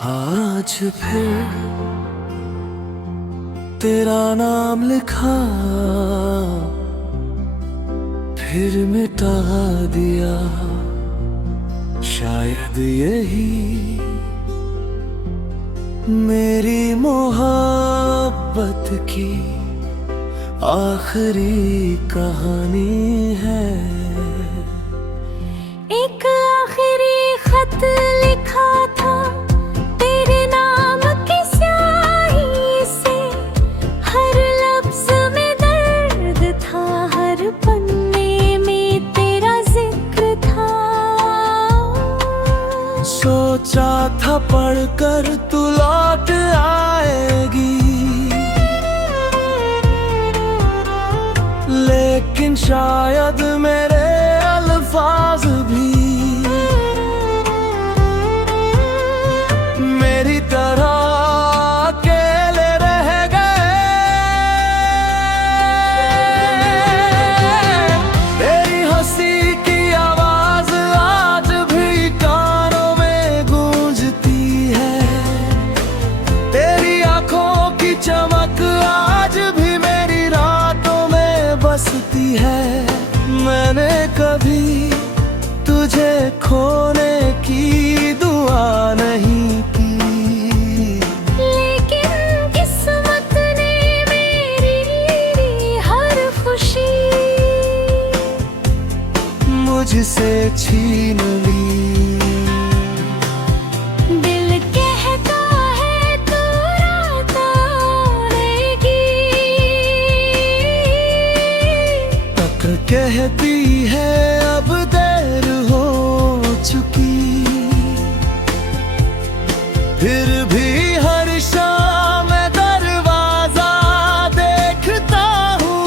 आज फिर तेरा नाम लिखा, फिर मिटा दिया। शायद यही मेरी मोहब्बत की आखिरी कहानी है। एक आखिरी खत लिखा था तेरे नाम की स्याही से, हर लफ्ज में दर्द था, हर पन्ने में तेरा जिक्र था। सोचा था पढ़कर तू लौट आएगी, लेकिन शायद मेरे अल्फाज भी मेरी तरह अकेले रह गए। तेरी हंसी की आवाज आज भी कानों में गूंजती है, तेरी आंखों की चमक आज भी मेरी रातों में बसती है। मैंने कभी तुझे खोने की दुआ नहीं की, लेकिन किस्मत ने मेरी हर खुशी मुझसे छीन ली। दिल कहता है तू रात आएगी, तक कहती है अब देर हो चुकी। फिर भी हर शाम मैं दरवाजा देखता हूँ,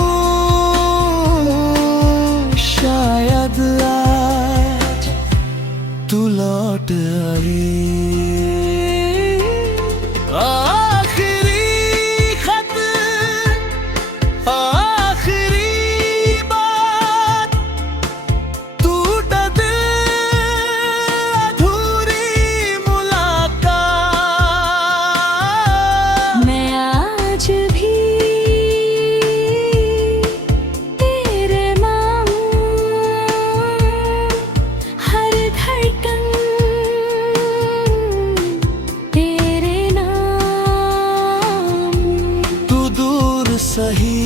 शायद आज तू लौट आई। आखिरी खत, आखिरी बात, टूटा दिल, अधूरी मुलाकात। मैं आज भी तेरे नाम, हर धड़कन तेरे नाम। तू दूर सही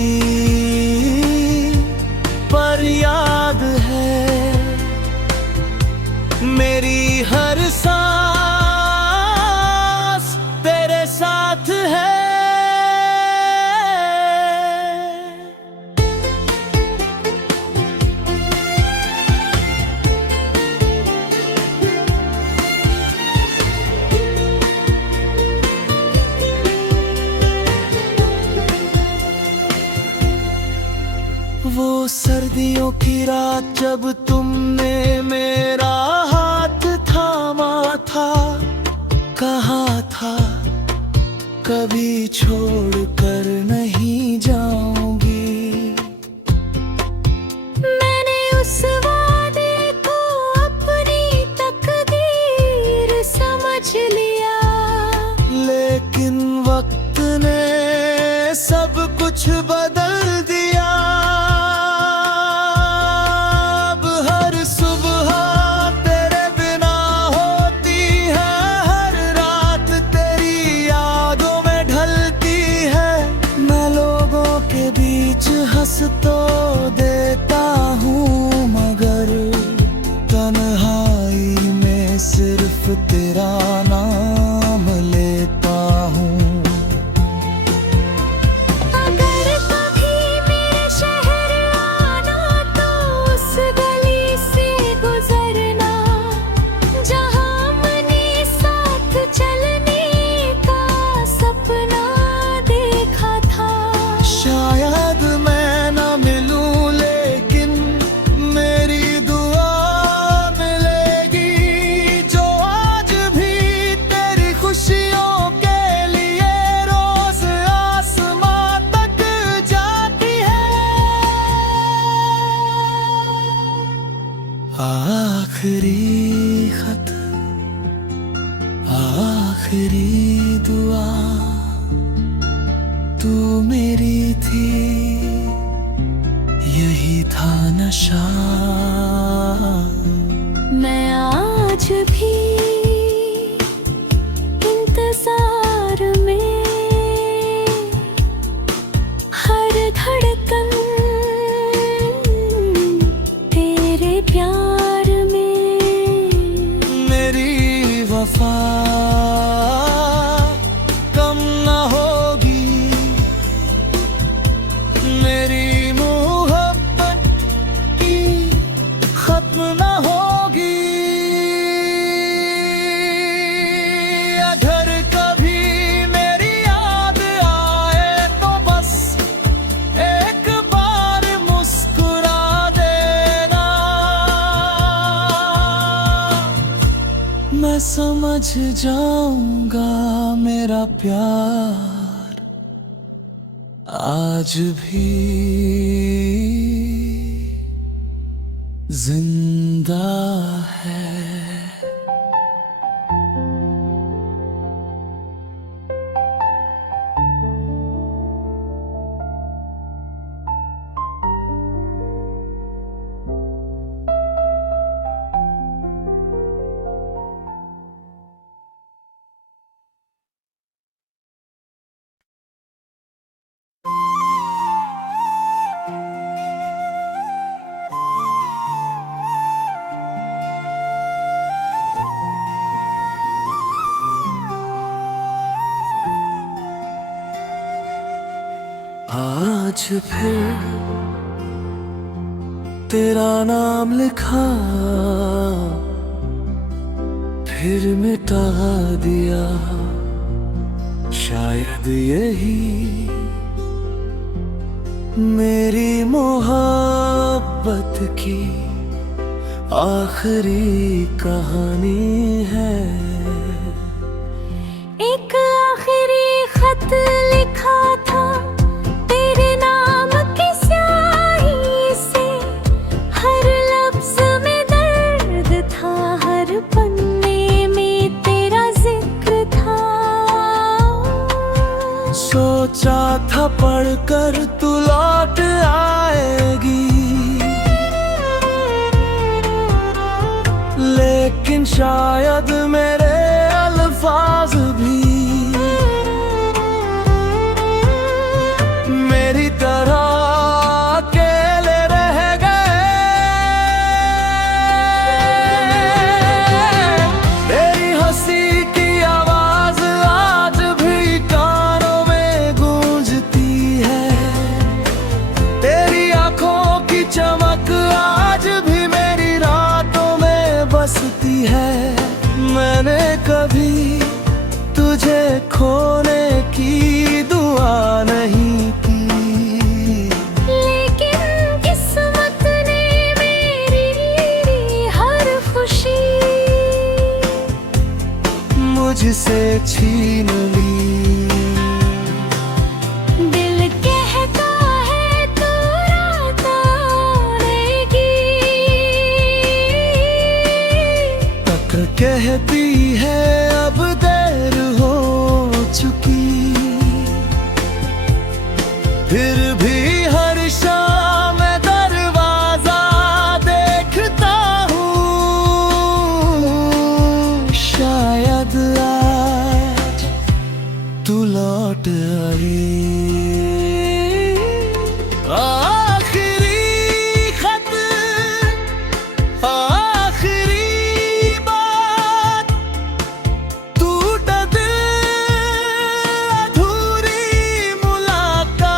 पर याद है, मेरी हर सांस तेरे साथ है। वो सर्दियों की रात जब तुमने मेरा हाथ थामा था, कहा था कभी छोड़ कर नहीं जाऊंगी। मैंने उस वादे को अपनी तकदीर समझ लिया, लेकिन वक्त ने सब कुछ बदल दिया। अब हर सुबह तेरे बिना होती है, हर रात तेरी यादों में ढलती है। आखिरी दुआ तू मेरी थी, यही था नशा। मैं आज भी इंतजार में, हर धड़कन तेरे प्यार में। मेरी वफा कम न होगी, मेरी मोहब्बत की खत्म न होगी। अगर कभी मेरी याद आए तो बस एक बार मुस्कुरा देना। मैं समझ जाऊंगा मेरा प्यार आज भी जिंदा है। आज फिर तेरा नाम लिखा, फिर मिटा दिया। शायद यही मेरी मोहब्बत की आखिरी कहानी है। एक आखिरी खत लिखा था तेरे नाम की स्याही से, हर लफ्ज में दर्द था, हर पन्ने में तेरा जिक्र था। सोचा था पढ़कर तू लौट आएगी, लेकिन शायद मेरे अल्फाज भी मेरी तरह अकेले रह गए। तेरी हंसी की आवाज आज भी कानों में गूंजती है, तेरी आंखों की चमक आज भी मेरी रातों में बसती है। मैंने कभी तुझे खोने की दुआ नहीं की, लेकिन किस्मत ने मेरी हर खुशी मुझसे छीन ली। दिल कहता है तू रात आएगी, तक कहती है अब देर हो चुकी। फिर भी हर शाम मैं दरवाजा देखता हूँ, शायद आज तू लौट आई। आखिरी खत, आखिरी बात, टूटा दिल, अधूरी मुलाकात।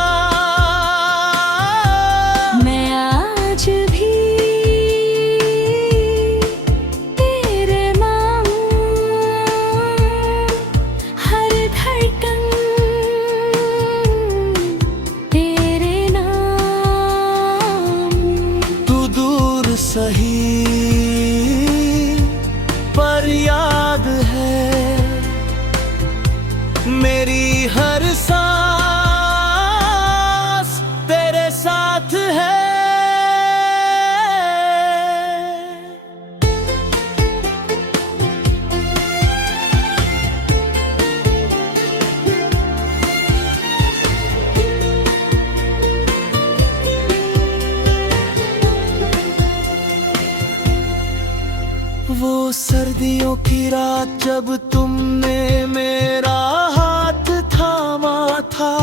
मैं आज भी तेरे नाम, हर धड़कन रात जब तुमने मेरा हाथ थामा था,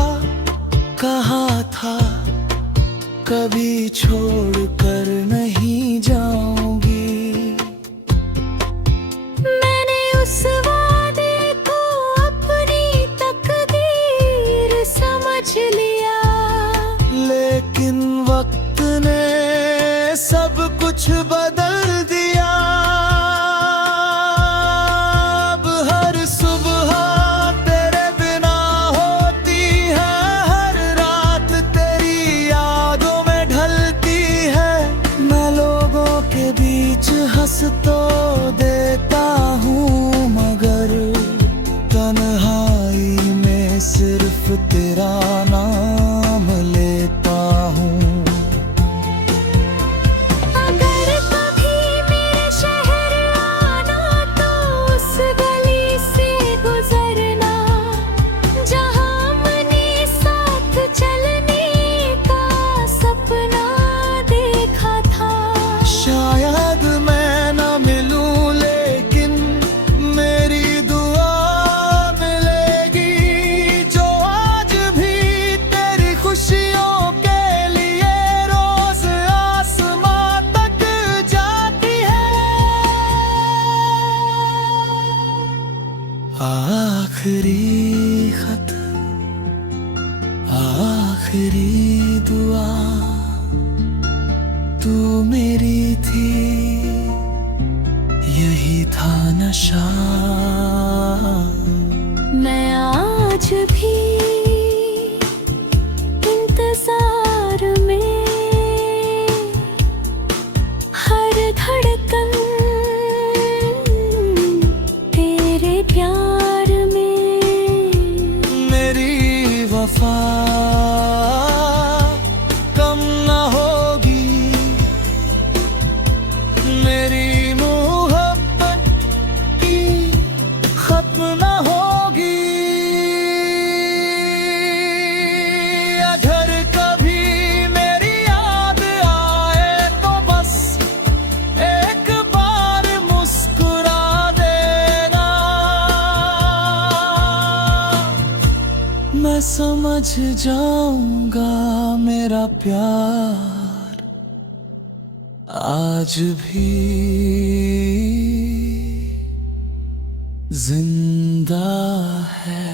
कहा था कभी छोड़ कर नहीं जाऊंगी। मैंने उस वादे को अपनी तकदीर समझ लिया, लेकिन वक्त ने सब कुछ बदल दिया। अब हर सुबह तेरे बिना होती है, हर रात तेरी यादों में ढलती है। मैं लोगों के बीच हंस तो देता हूँ, मगर तन्हाई में सिर्फ तेरा नाम लेता हूँ। अगर कभी मेरे शहर आना तो उस गली से गुजरना, जहाँ हमने साथ चलने का सपना देखा था। शायद मैं न मिलूं, लेकिन मेरी दुआ मिलेगी, जो आज भी तेरी खुशियों के लिए रोज आसमां तक जाती है। आखिरी खत, आखिरी दुआ, तू मेरी थी, यही था नशा। मैं आज भी इंतजार में, हर धड़कन तेरे प्यार में। मेरी वफा कम न होगी, मेरी मोहब्बत की खत्म न होगी। अगर कभी मेरी याद आए तो बस एक बार मुस्कुरा देना। मैं समझ जाऊंगा मेरा प्यार आज भी जिंदा है।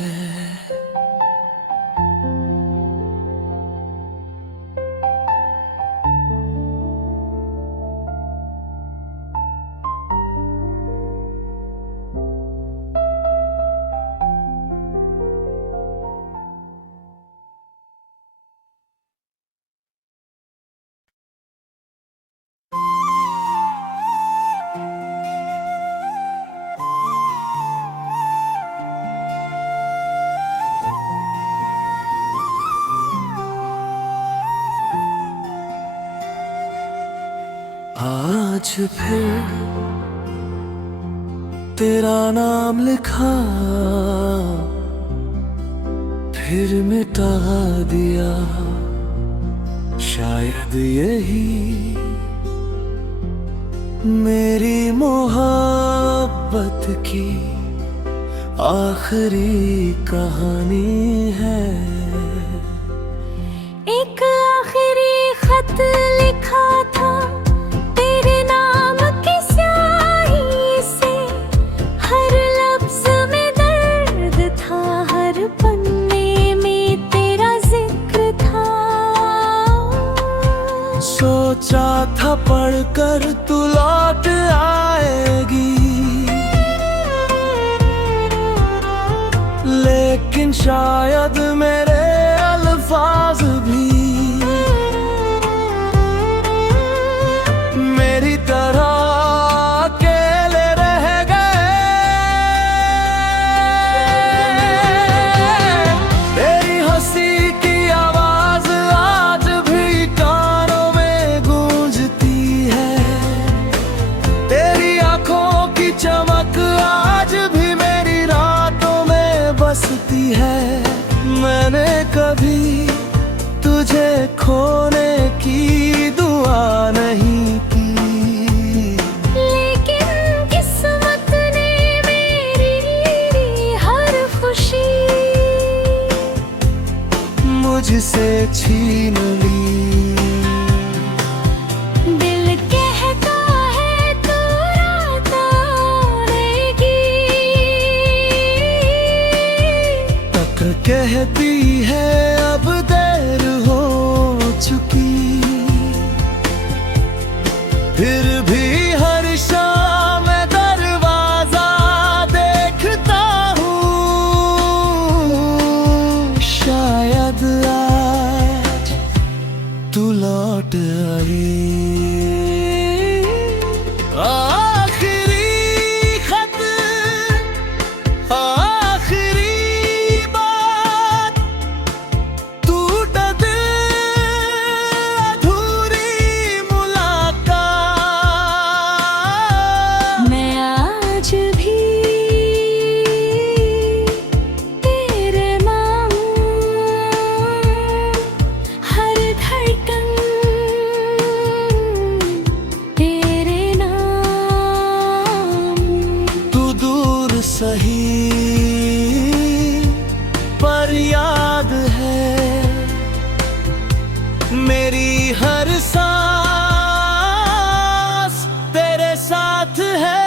आज फिर तेरा नाम लिखा, फिर मिटा दिया। शायद यही मेरी मोहब्बत की आखिरी कहानी है। एक आखिरी खत लिखा था तेरे नाम की स्याही से, हर लफ्ज में दर्द था, हर पन्ने में तेरा जिक्र था। सोचा था पढ़कर तू लौट आएगी, लेकिन शायद मेरे अल्फाज भी मेरी तरह अकेले रह गए। तेरी हंसी की आवाज आज भी कानों में गूंजती है, तेरी आंखों की चमक आज भी मेरी रातों में बसती है। मैंने कभी तुझे खोने की दुआ नहीं की, लेकिन किस्मत ने मुझसे छीन ली। दिल कहता है तू रात आएगी, तक कहती है अब देर हो चुकी। फिर भी हर शाम दरवाजा देखता हूँ, शायद आज तू लौट आई। आखिरी खत, आखिरी बात, टूटा दिल, अधूरी मुलाकात। मैं आज भी तेरे नाम, हर धड़कन तेरे नाम। तू दूर सही पर याद है, मेरी हर सांस तेरे साथ है।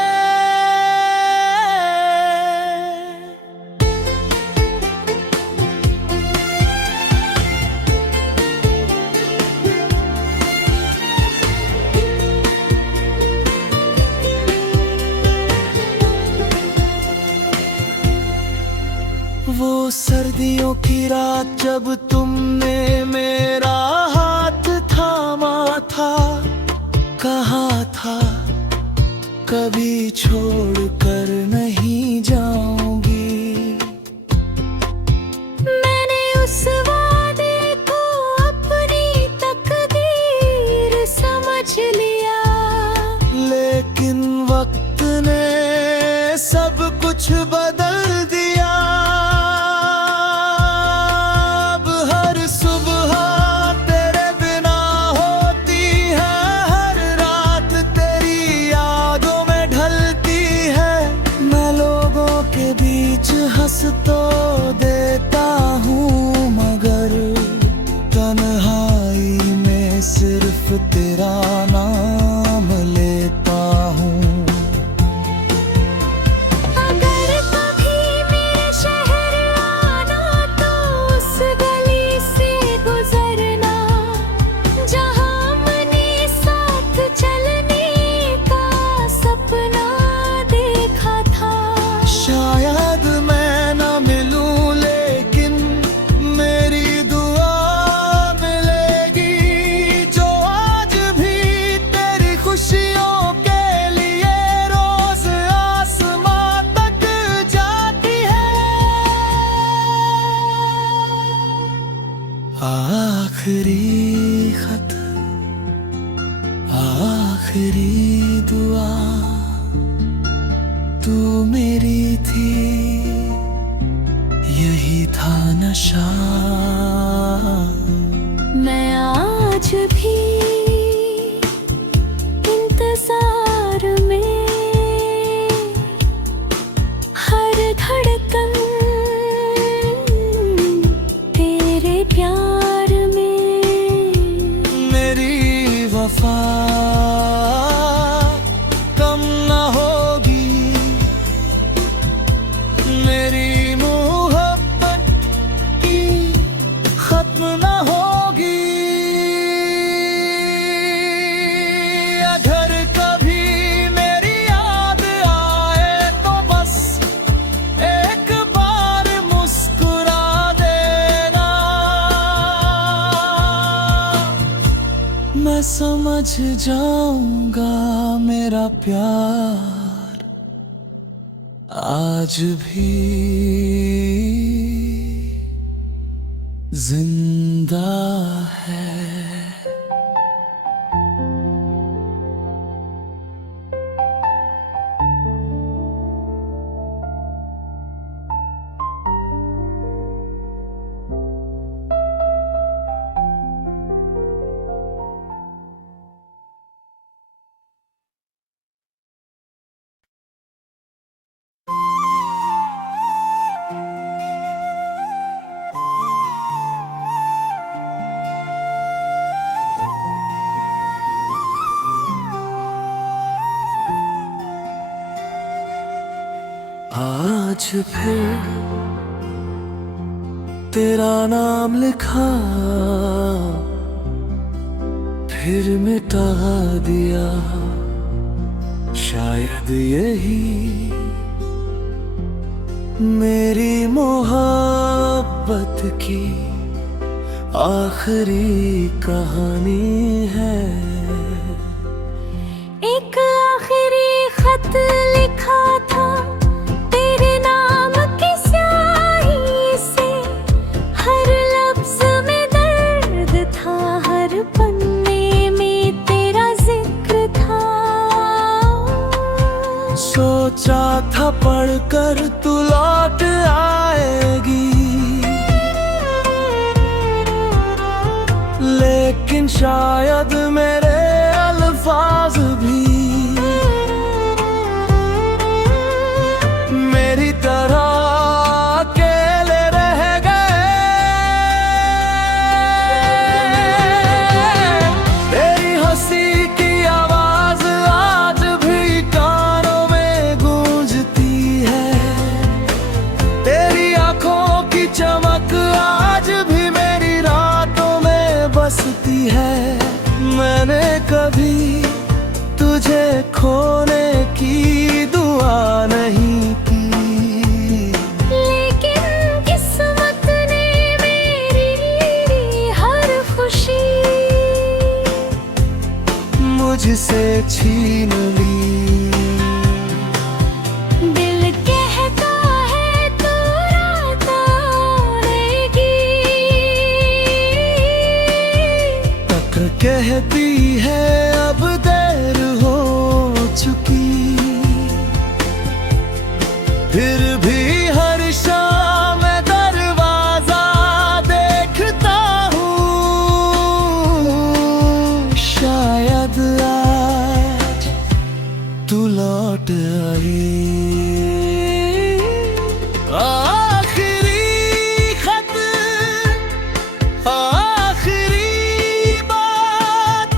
वो सर्दियों की रात जब तुमने मेरा हाथ थामा था, कहा था कभी छोड़ कर नहीं जाऊंगी। मैंने उस वादे को अपनी तकदीर समझ लिया, लेकिन वक्त ने सब कुछ बदल दिया। अब हर सुबह तेरे बिना होती है, हर रात तेरी यादों में ढलती है। मैं लोगों के बीच हंस तो देता हूँ, मगर तन्हाई में सिर्फ तेरा नाम लेता हूँ। अगर कभी मेरे शहर आना तो उस गली से गुजरना, जहाँ हमने साथ चलने का सपना देखा था। शायद मैं न मिलूं, लेकिन मेरी दुआ मिलेगी, जो आज भी तेरी खुशियों के लिए रोज आसमां तक जाती है। आखिरी खत, आखिरी दुआ, तू मेरी थी, यही था नशा। मैं आज भी इंतजार में, हर धड़कन तेरे प्यार में। मेरी वफा कम न होगी, मेरी मोहब्बत की खत्म न होगी। अगर कभी मेरी याद आए तो बस एक बार मुस्कुरा देना, मैं समझ जाऊंगा मेरा प्यार आज भी जिंदा है। आज फिर तेरा नाम लिखा, फिर मिटा दिया। शायद यही मेरी मोहब्बत की आखिरी कहानी है। एक आखिरी खत लिखा था तेरे नाम की स्याही से, हर लफ्ज में दर्द था, हर पन्ने में तेरा जिक्र था। सोचा था पढ़कर तू लौट आएगी, लेकिन शायद मेरे अल्फाज भी मेरी तरह अकेले रह गए। तेरी हंसी की आवाज आज भी कानों में गूंजती है, तेरी आंखों की चमक आज भी मेरी रातों में बसती है। मैंने कभी तुझे खोने की दुआ नहीं की, लेकिन किस्मत ने मेरी हर खुशी मुझसे छीन ली। दिल कहता है तू रात आएगी, तक कहती है अब देर हो चुकी। फिर भी हर शाम मैं दरवाजा देखता हूँ, शायद आज तू लौट आई। आखिरी खत, आखिरी बात,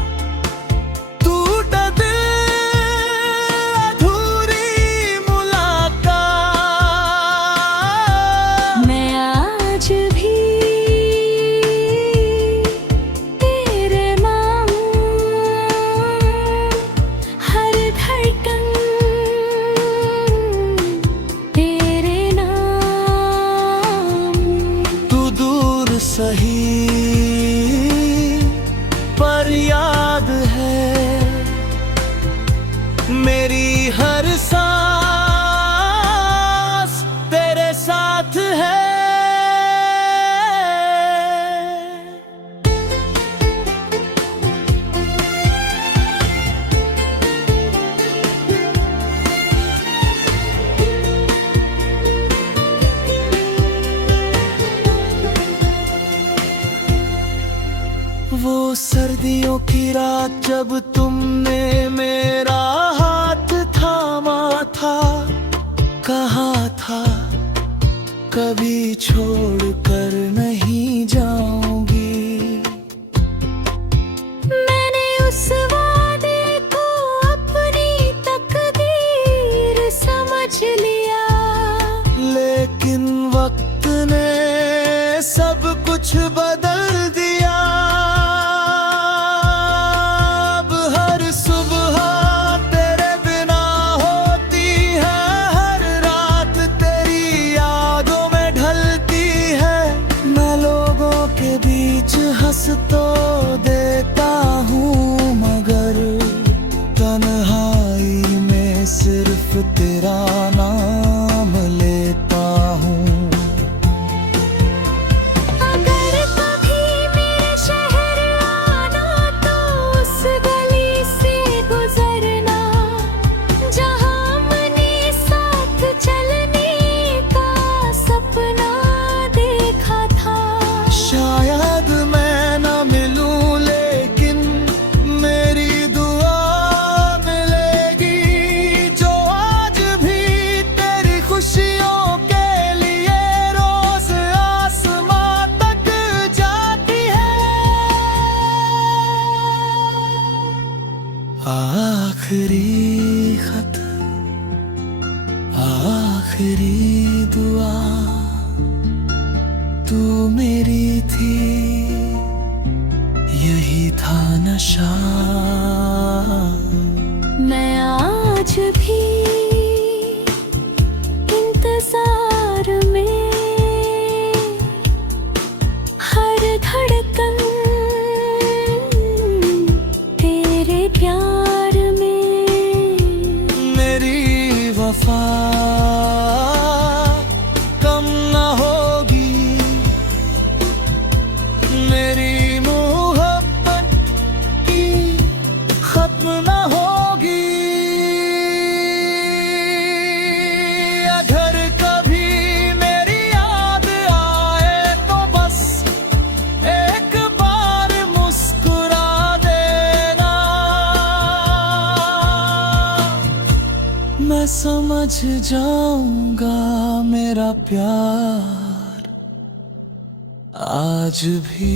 टूटा दिल, अधूरी मुलाकात। मैं आज भी तेरे नाम, हर धड़कन तेरे नाम। तू दूर सही पर याद है, मेरी हर सांस तेरे साथ है। वो सर्दियों की रात जब तुमने मेरा हाथ थामा था, कहा था कभी छोड़ कर नहीं जाऊंगी। मैंने उस वादे को अपनी तकदीर समझ लिया, लेकिन वक्त ने सब कुछ बदल दिया। अब हर सुबह तेरे बिना होती है, हर रात तेरी यादों में ढलती है। दुआ, तू मेरी थी, यही था नशा। मैं आज भी इंतजार में, हर धड़कन तेरे प्यार में। मेरी वफा कम न होगी, मेरी मोहब्बत की खत्म न होगी। अगर कभी मेरी याद आए तो बस एक बार मुस्कुरा देना, मैं समझ जाऊंगा मेरा प्यार आज भी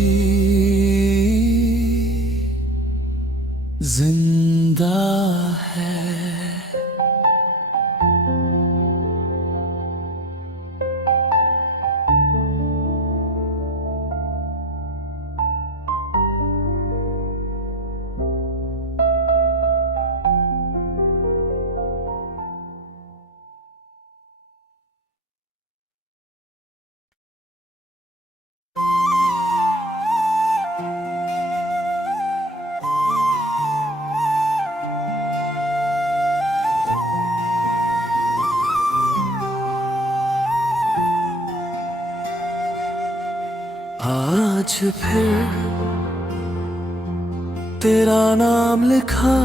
जिंदा है। आज फिर तेरा नाम लिखा,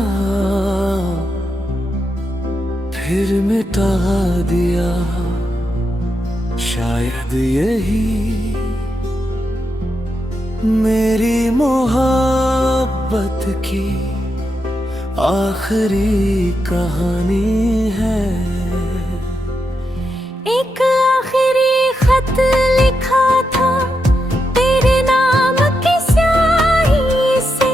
फिर मिटा दिया। शायद यही मेरी मोहब्बत की आखिरी कहानी है। एक आखिरी खत लिखा था तेरे नाम की स्याही से,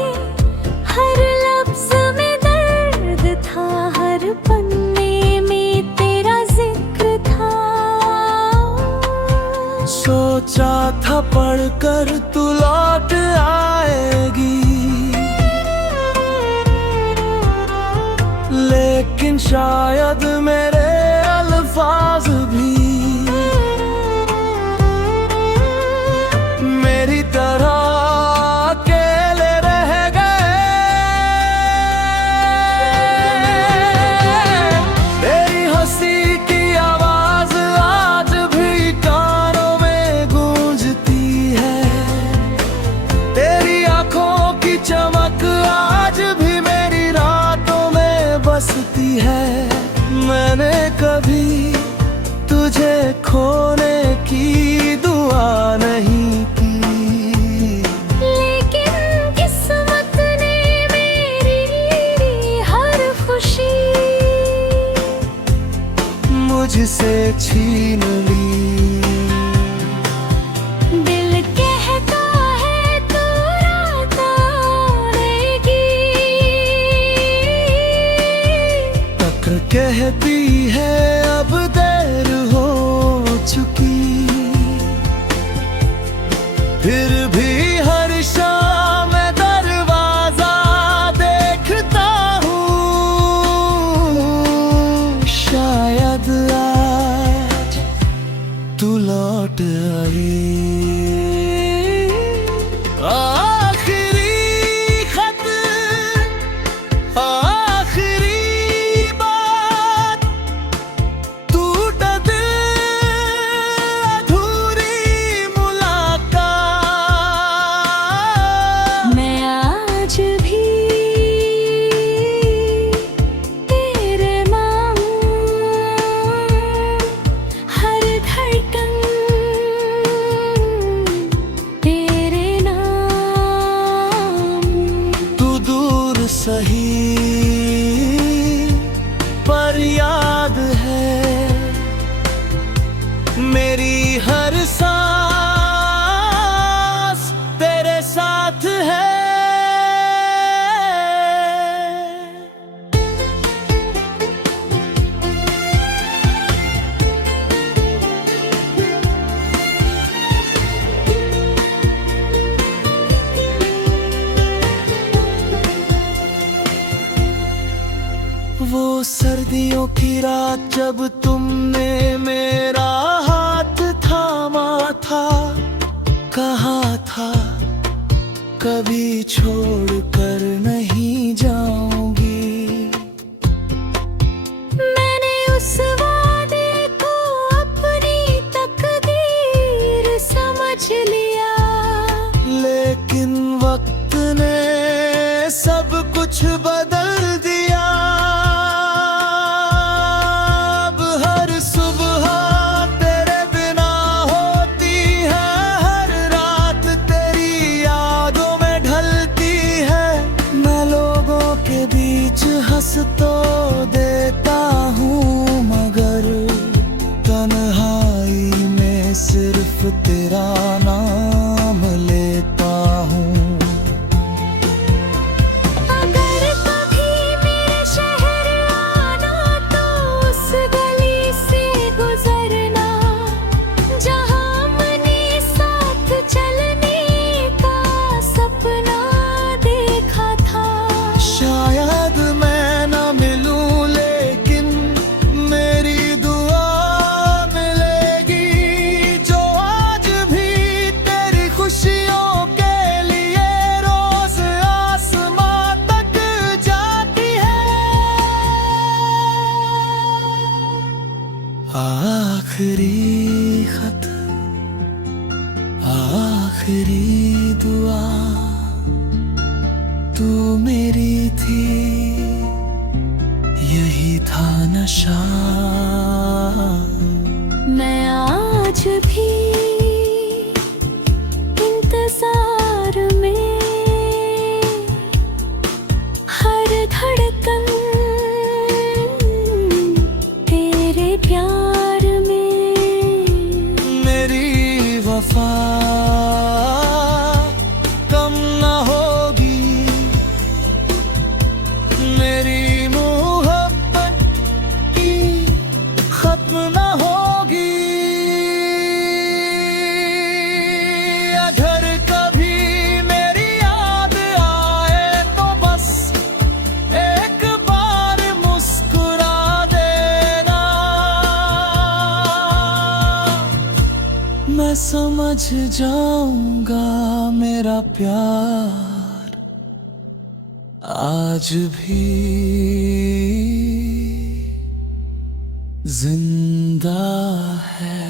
हर लफ्ज में दर्द था, हर पन्ने में तेरा जिक्र था। सोचा था पढ़कर तू लौट आएगी, लेकिन शायद मेरे अल्फाज भी मेरी तरह अकेले रह गए। तेरी हंसी की आवाज आज भी कानों में गूंजती है, तेरी आंखों की चमक आज भी मेरी रातों में बसती है। मैंने कभी तुझे खोने की दुआ नहीं की, लेकिन किस्मत ने मेरी हर खुशी मुझसे छीन ली। दिल कहता है तू रात आएगी, तक कहती है अब देर हो चुकी। फिर भी हर शाम मैं दरवाजा देखता हूँ, शायद आज तू लौट आई। आखिरी खत, आखिरी बात, टूटा दिल, अधूरी मुलाकात। मैं आज भी तेरे नाम, हर धड़कन तेरे नाम। तू दूर सही पर याद है, मेरी हर सांस तेरे साथ है। सर्दियों की रात जब तुमने मेरा हाथ थामा था, कहा था कभी छोड़ कर नहीं जाऊंगी। मैंने उस वादे को अपनी तकदीर समझ लिया, लेकिन वक्त ने सब कुछ बदल दिया। अब हर सुबह तेरे बिना होती है, हर रात तेरी यादों में ढलती है। मैं लोगों के बीच हंस तो देता हूँ, मगर तन्हाई में सिर्फ तेरा नाम लेता हूँ। अगर कभी मेरे शहर आना तो उस गली से गुजरना, जहाँ हमने साथ चलने का सपना देखा था। शायद मैं न मिलूं, लेकिन मेरी दुआ मिलेगी, जो आज भी तेरी खुशियों के लिए रोज आसमां तक जाती है। आखिरी खत, आखिरी दुआ तू मेरी थी, यही था नशा। मैं आज भी इंतजार में, हर धड़कन तेरे प्यार में। मेरी वफा कम न होगी, मेरी मोहब्बत की खत्म न होगी। अगर कभी मेरी याद आए तो बस एक बार मुस्कुरा देना, मैं समझ जाऊंगा मेरा प्यार आज भी जिंदा है।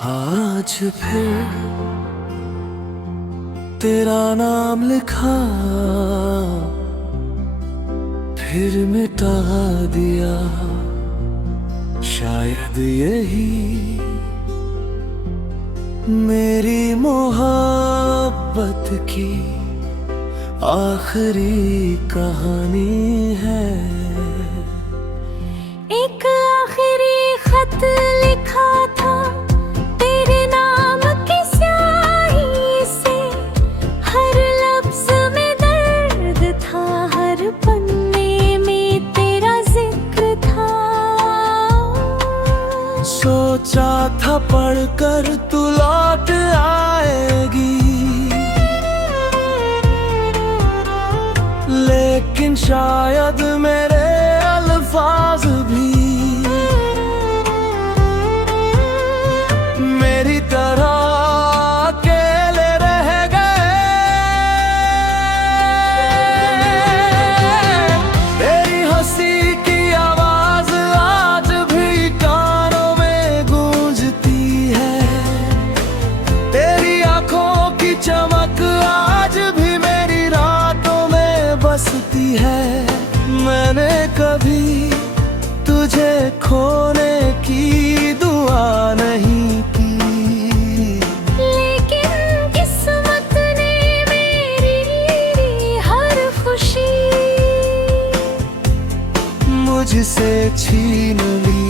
आज फिर तेरा नाम लिखा, फिर मिटा दिया। शायद यही मेरी मोहब्बत की आखिरी कहानी है। एक आखिरी खत लिखा था तेरे नाम की स्याही से, हर लफ्ज में दर्द था, हर पन्ने में तेरा जिक्र था। सोचा था पढ़कर तू लौट आएगी, लेकिन शायद मेरे अल्फाज भी मेरी तरह अकेले रह गए। तेरी हंसी की आवाज आज भी कानों में गूंजती है, तेरी आंखों की चमक आज भी मेरी रातों में बसती है। मैंने कभी तुझे खोने की दुआ नहीं की, लेकिन किस्मत मुझसे छीन ली।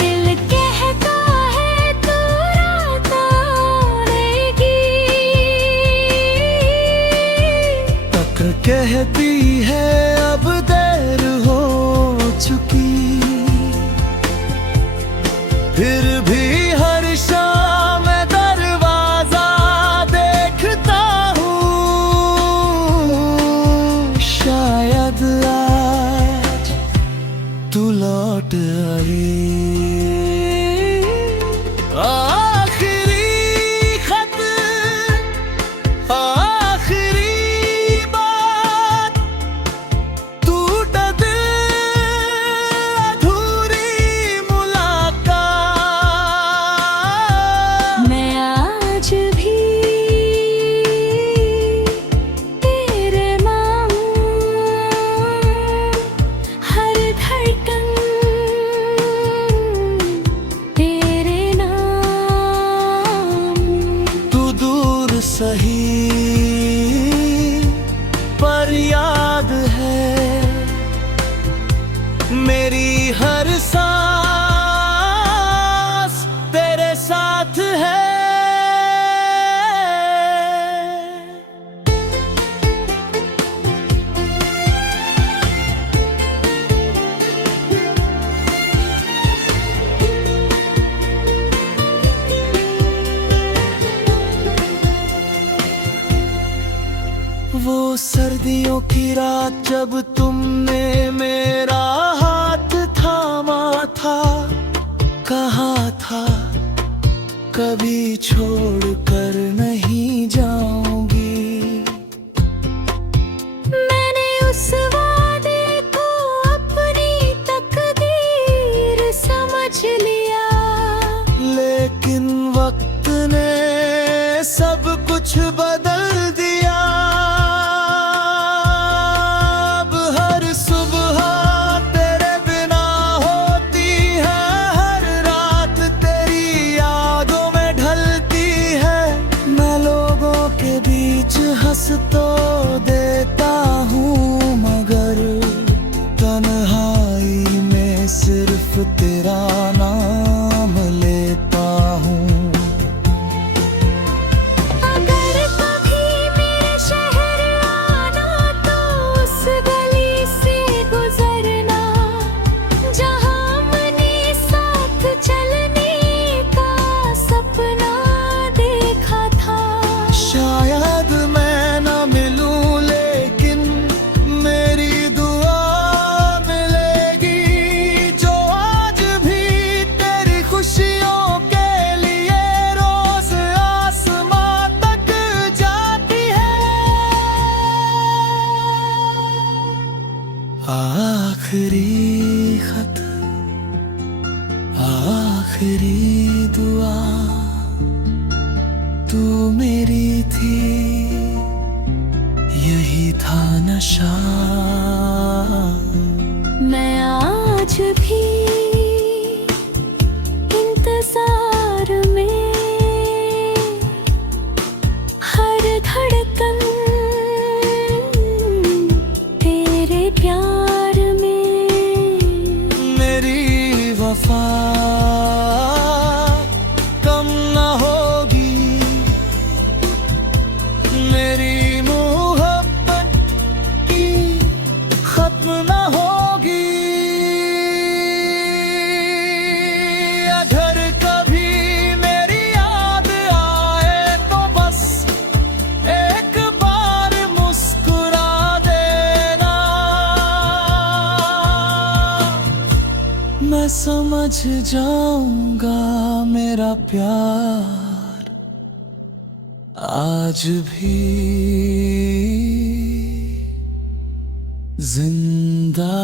दिल कहता है तू रात आएगी, तक कहती है अब देर हो चुकी। फिर भी हर शाम दरवाजा देखता हूँ, शायद आज तू लौट आई। आखिरी खत, आखिरी बात, टूटा दिल, अधूरी मुलाकात। मैं आज भी तेरे नाम, हर धड़कन तेरे नाम। तू दूर सही पर याद है, मेरी हर सांस तेरे साथ है। वो सर्दियों की रात जब तुमने मेरा हाथ थामा था, कहा था कभी छोड़ कर नहीं जाऊंगी। मैंने उस वादे को अपनी तकदीर समझ लिया, लेकिन वक्त ने सब कुछ बदल दिया। अब हर सुबह तेरे बिना होती है, हर रात तेरी यादों में ढलती है। मैं लोगों के बीच हंस तो देता हूँ, मगर तन्हाई में सिर्फ तेरा नाम लेता हूँ। अगर कभी मेरे शहर आना तो उस गली से गुजरना, जहाँ हमने साथ चलने का सपना देखा था। शायद मैं न मिलूं, लेकिन मेरी दुआ मिलेगी, जो आज भी तेरी खुशियों के लिए रोज आसमां तक जाती है। आखिरी खत, आखिरी दुआ, तू मेरी थी, यही था नशा। मैं आज भी इंतजार में, हर धड़कन तेरे प्यार में। मेरी वफा कम न होगी, मेरी मोहब्बत की खत्म न होगी। अगर कभी मेरी याद आए तो बस एक बार मुस्कुरा देना। मैं समझ जाऊंगा मेरा प्यार आज भी जिंदा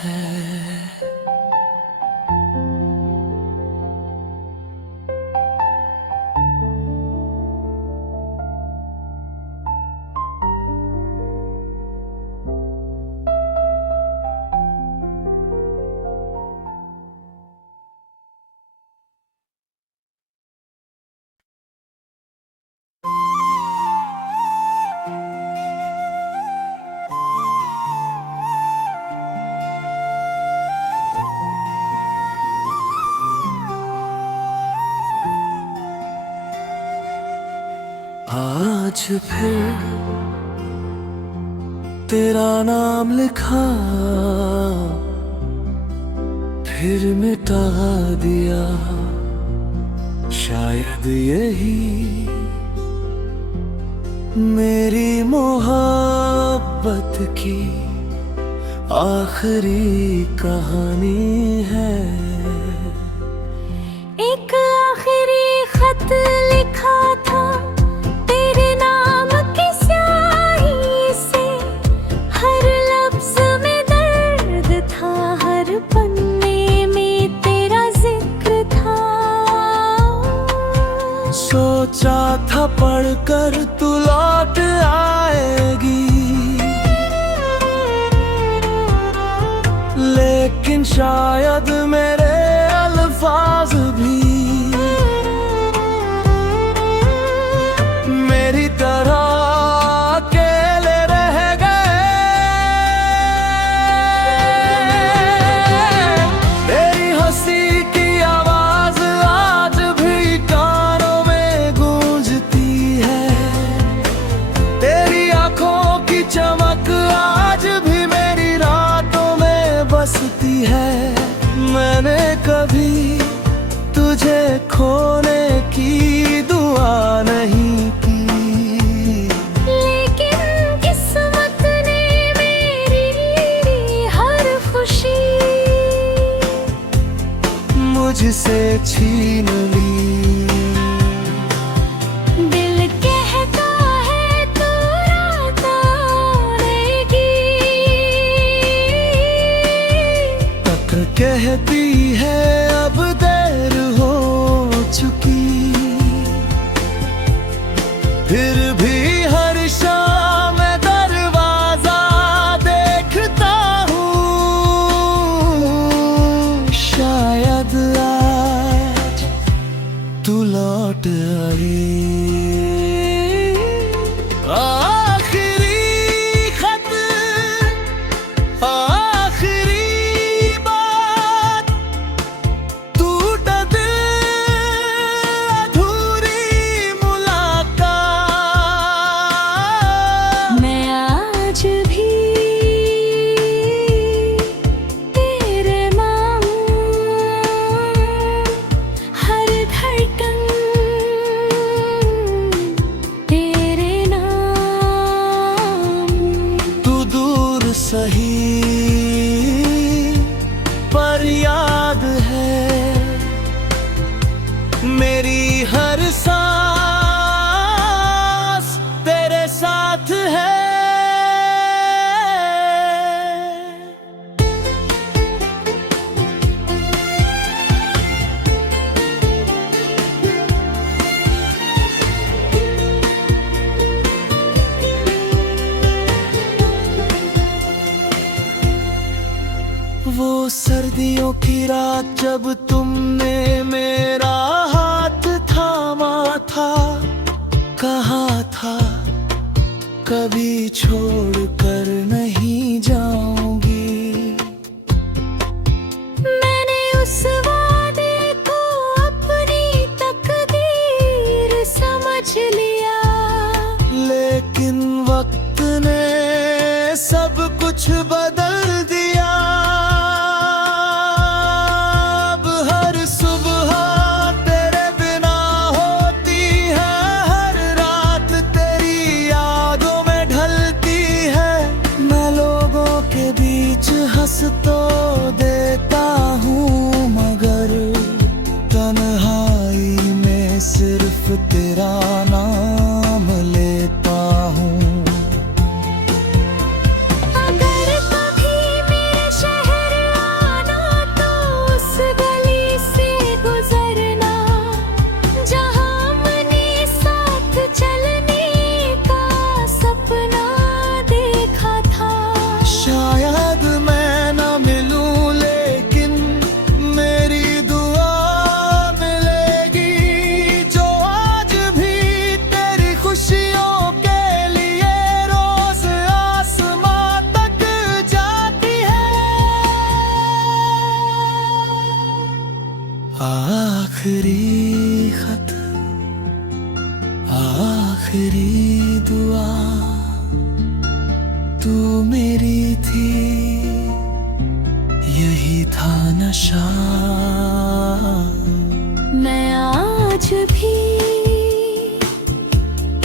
है। फिर तेरा नाम लिखा, फिर मिटा दिया। शायद यही मेरी मोहब्बत की आखिरी कहानी है। एक आखिरी खत लिखा था तेरे नाम की स्याही से, हर लफ्ज में दर्द था, हर पन्ने में तेरा जिक्र था। सोचा था पढ़कर तू लौट आएगी, लेकिन शायद मेरे अल्फाज भी मेरी तरह अकेले रह गए। तेरी हंसी की आवाज आज भी कानों में गूंजती है, तेरी आंखों की चमक आज भी मेरी रातों में बसती है। मैंने कभी तुझे खोने की दुआ नहीं की, लेकिन किस्मत ने मेरी हर खुशी मुझसे छीन ली। दिल कहता है तू रात आएगी, तक कहती है अब देर हो चुकी। फिर भी हर शाम मैं दरवाजा देखता हूँ, शायद आज तू लौट आई। आखिरी खत, आखिरी बात, टूटा दिल, अधूरी मुलाकात। मैं आज भी तेरे नाम, हर धड़कन तेरे नाम। तू दूर सही पर याद है, मेरी हर सांस तेरे साथ है। वो सर्दियों की रात जब तुमने मेरा हाथ थामा था, कहा था कभी छोड़ कर नहीं जाऊंगी। मैंने उस वादे को अपनी तकदीर समझ लिया, लेकिन वक्त ने सब कुछ बदल दिया। अब हर सुबह तेरे बिना होती है, हर रात तेरी यादों में ढलती है। मैं लोगों के बीच हंस तो देता हूँ, मगर तन्हाई में सिर्फ तेरा नाम लेता हूँ। अगर कभी थी, यही था नशा। मैं आज भी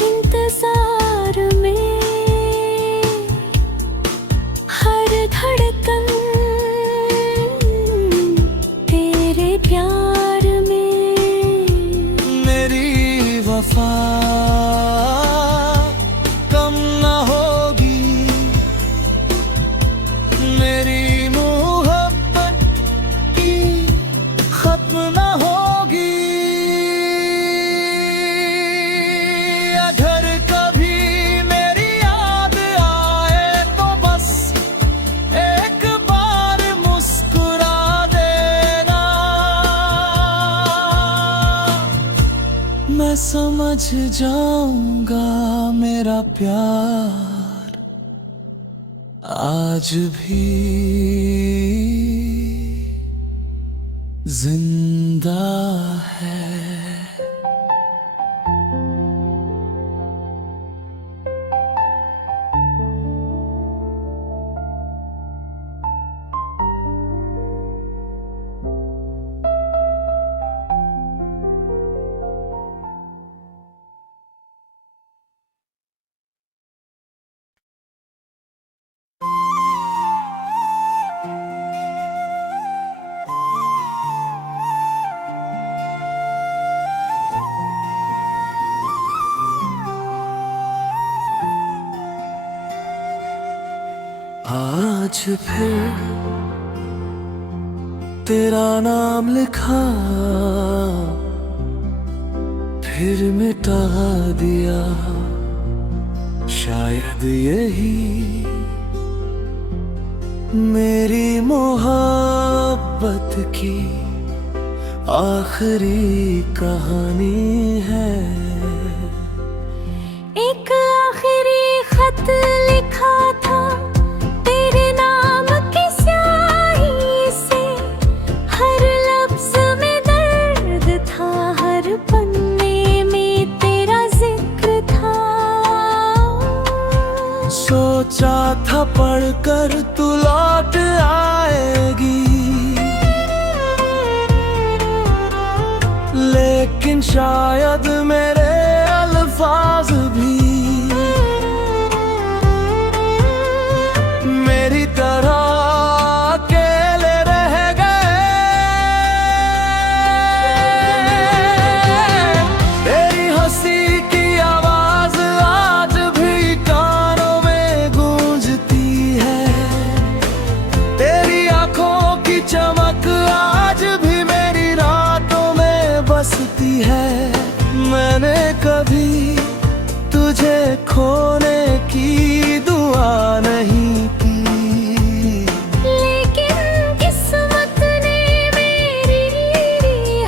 इंतजार में, हर धड़कन तेरे प्यार में। मेरी वफा कम न होगी, मेरी मोहब्बत की खत्म न होगी। अगर कभी मेरी याद आए तो बस एक बार मुस्कुरा देना। मैं समझ जाऊंगा मेरा प्यार आज भी जिंदा है। आज फिर तेरा नाम लिखा, फिर मिटा दिया। शायद यही मेरी मोहब्बत की आखिरी कहानी है। एक आखिरी खत लिखा था तेरे नाम की स्याही से, हर लफ्ज में दर्द था, हर पन्ने में तेरा जिक्र था। सोचा था पढ़कर तू लौट आएगी, लेकिन शायद मेरे अल्फाज भी मेरी तरह अकेले रह गए। तेरी हंसी की आवाज आज भी कानों में गूंजती है, तेरी आंखों की चमक आज भी मेरी रातों में बसती है। मैंने कभी तुझे खोने की दुआ नहीं की, लेकिन किस्मत ने मेरी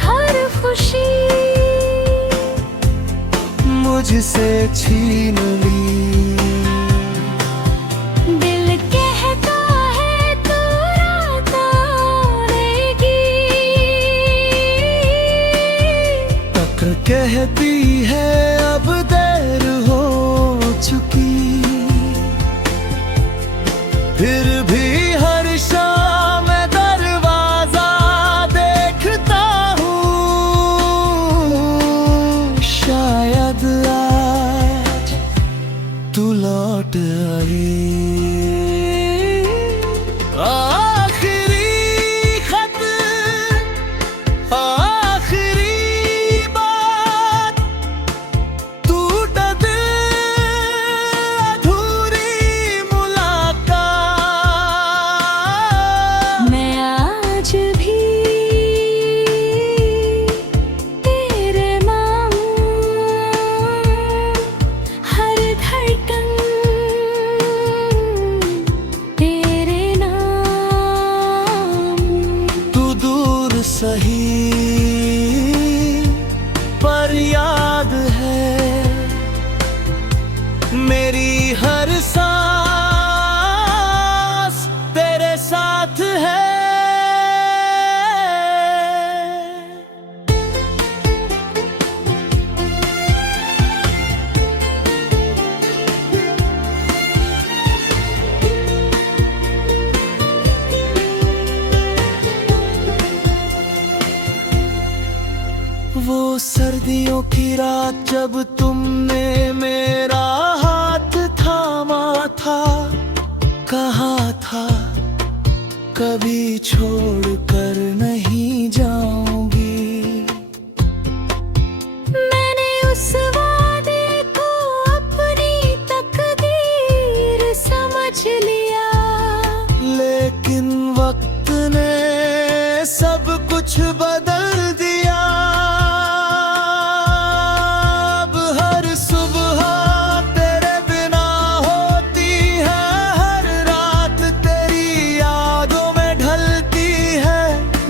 हर खुशी मुझसे छीन ली। दिल कहता है तू रात आएगी, तक कहती है अब देर हो चुकी। फिर भी हर शाम मैं दरवाजा देखता हूँ, शायद आज तू लौट आई। आखिरी खत, आखिरी बात, टूटा दिल, अधूरी मुलाकात। मैं आज भी तेरे नाम, हर धड़कन तेरे नाम। तू दूर सही पर याद है, मेरी हर सांस तेरे साथ है। की रात जब तुमने मेरा हाथ थामा था, कहा था कभी छोड़ कर नहीं जाऊंगी। मैंने उस वादे को अपनी तकदीर समझ लिया, लेकिन वक्त ने सब कुछ बदल दिया। अब हर सुबह तेरे बिना होती है, हर रात तेरी यादों में ढलती है।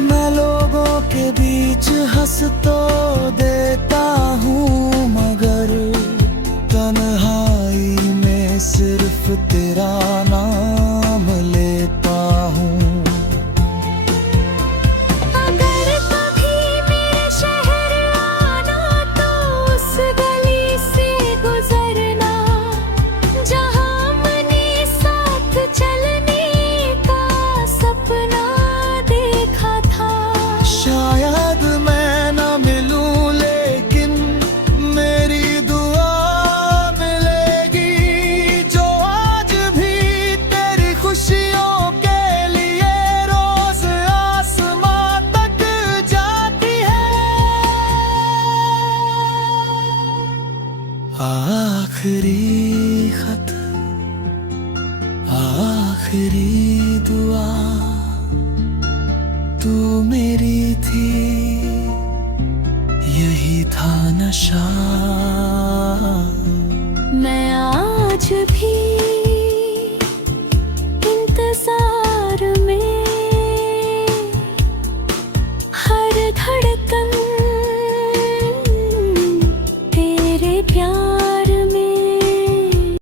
मैं लोगों के बीच हंस तो देता हूँ, मगर तन्हाई में सिर्फ तेरा नाम लेता हूँ। अगर कभी मेरे शहर आना तो उस गली से गुजरना, जहाँ मैंने साथ चलने का सपना देखा था। शायद मैं न मिलूं, लेकिन मेरी दुआ मिलेगी, जो आज भी तेरी खुशियों के लिए रोज आसमां तक जाती है। आखिरी खत, आखिरी दुआ तू मेरी थी, यही था नशा। मैं आज भी